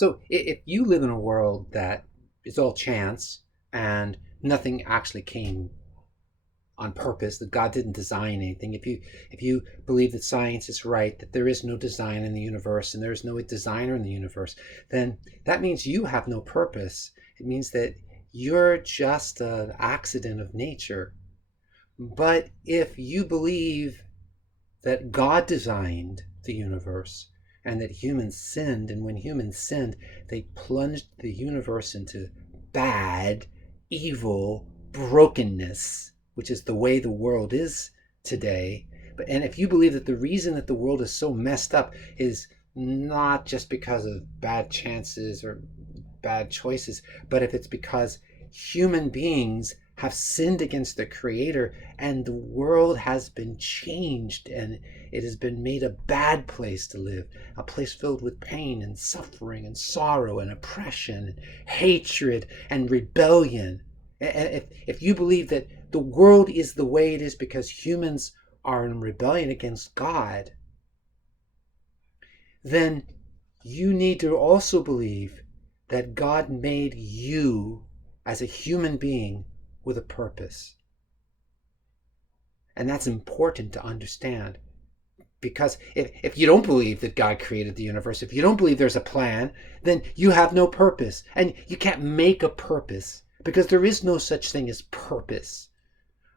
So if you live in a world that is all chance and nothing actually came on purpose, that God didn't design anything, if you believe that science is right, that there is no design in the universe and there is no designer in the universe, then that means you have no purpose. It means that you're just an accident of nature. But if you believe that God designed the universe and that humans sinned, and when humans sinned, they plunged the universe into bad, evil brokenness, which is the way the world is today. And if you believe that the reason that the world is so messed up is not just because of bad chances or bad choices, but if it's because human beings have sinned against the Creator and the world has been changed and it has been made a bad place to live, a place filled with pain and suffering and sorrow and oppression and hatred and rebellion. If you believe that the world is the way it is because humans are in rebellion against God, then you need to also believe that God made you as a human being with a purpose. And that's important to understand, because if you don't believe that God created the universe, if you don't believe there's a plan, then you have no purpose. And you can't make a purpose because there is no such thing as purpose.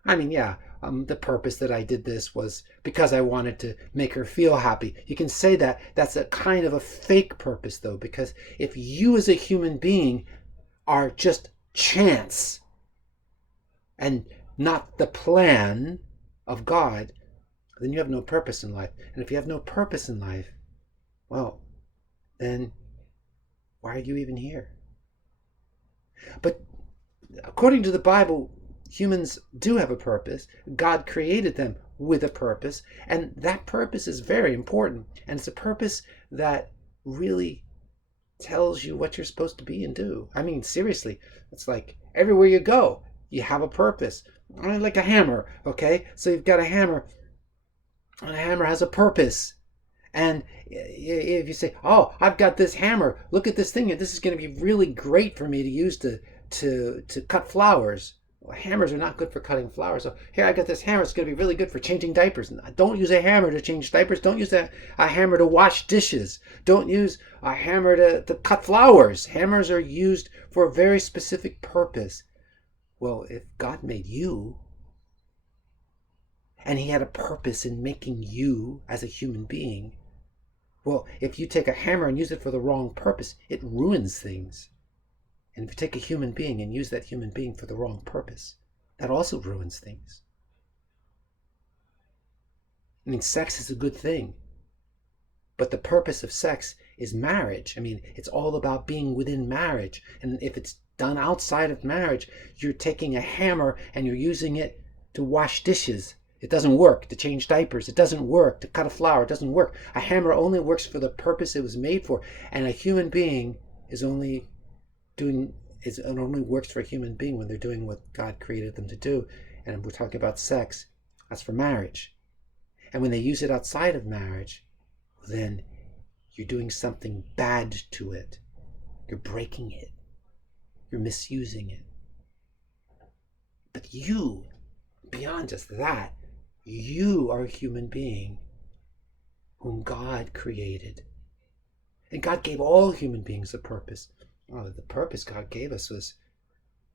I mean, yeah, the purpose that I did this was because I wanted to make her feel happy. You can say that. That's a kind of a fake purpose, though, because if you as a human being are just chance and not the plan of God, then you have no purpose in life. And if you have no purpose in life, well, then why are you even here? But according to the Bible, humans do have a purpose. God created them with a purpose, and that purpose is very important. And it's a purpose that really tells you what you're supposed to be and do. I mean, seriously, it's like everywhere you go, you have a purpose. Like a hammer, okay? So you've got a hammer, and a hammer has a purpose. And if you say, "Oh, I've got this hammer. Look at this thing, and this is going to be really great for me to use to cut flowers." Well, hammers are not good for cutting flowers. So here, I got this hammer. It's going to be really good for changing diapers. Don't use a hammer to change diapers. Don't use a hammer to wash dishes. Don't use a hammer to cut flowers. Hammers are used for a very specific purpose. Well, if God made you, and he had a purpose in making you as a human being, well, if you take a hammer and use it for the wrong purpose, it ruins things. And if you take a human being and use that human being for the wrong purpose, that also ruins things. I mean, sex is a good thing, but the purpose of sex is marriage. I mean, it's all about being within marriage. And if it's done outside of marriage, you're taking a hammer and you're using it to wash dishes. It doesn't work to change diapers. It doesn't work to cut a flower. It doesn't work. A hammer only works for the purpose it was made for. And a human being is only it only works for a human being when they're doing what God created them to do. And we're talking about sex. That's for marriage. And when they use it outside of marriage, then you're doing something bad to it. You're breaking it. You're misusing it. But you, beyond just that, you are a human being whom God created. And God gave all human beings a purpose. Oh, the purpose God gave us was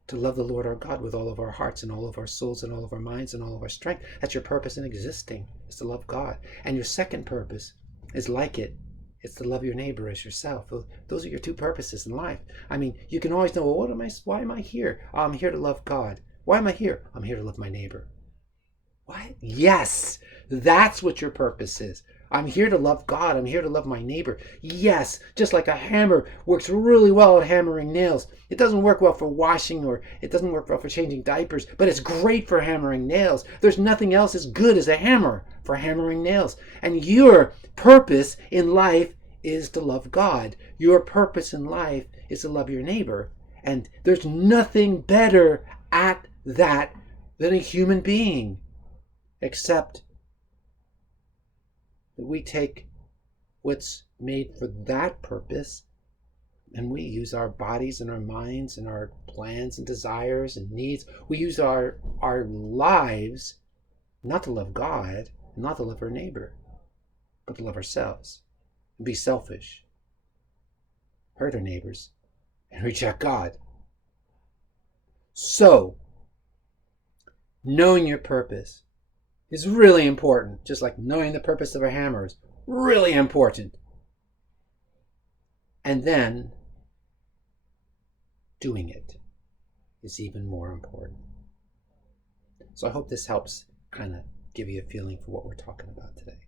to love the Lord our God with all of our hearts and all of our souls and all of our minds and all of our strength. That's your purpose in existing, is to love God. And your second purpose is like it. It's to love your neighbor as yourself. Those are your two purposes in life. I mean, you can always know, well, why am I here? Oh, I'm here to love God. Why am I here? I'm here to love my neighbor. What? Yes, that's what your purpose is. I'm here to love God. I'm here to love my neighbor. Yes, just like a hammer works really well at hammering nails. It doesn't work well for washing, or it doesn't work well for changing diapers, but it's great for hammering nails. There's nothing else as good as a hammer for hammering nails. And your purpose in life is to love God. Your purpose in life is to love your neighbor. And there's nothing better at that than a human being, except that we take what's made for that purpose And we use our bodies and our minds and our plans and desires and needs. We use our lives not to love God, not to love our neighbor, but to love ourselves and be selfish, hurt our neighbors, and reject God. So, knowing your purpose is really important, just like knowing the purpose of a hammer is really important. And then doing it is even more important. So I hope this helps kind of give you a feeling for what we're talking about today.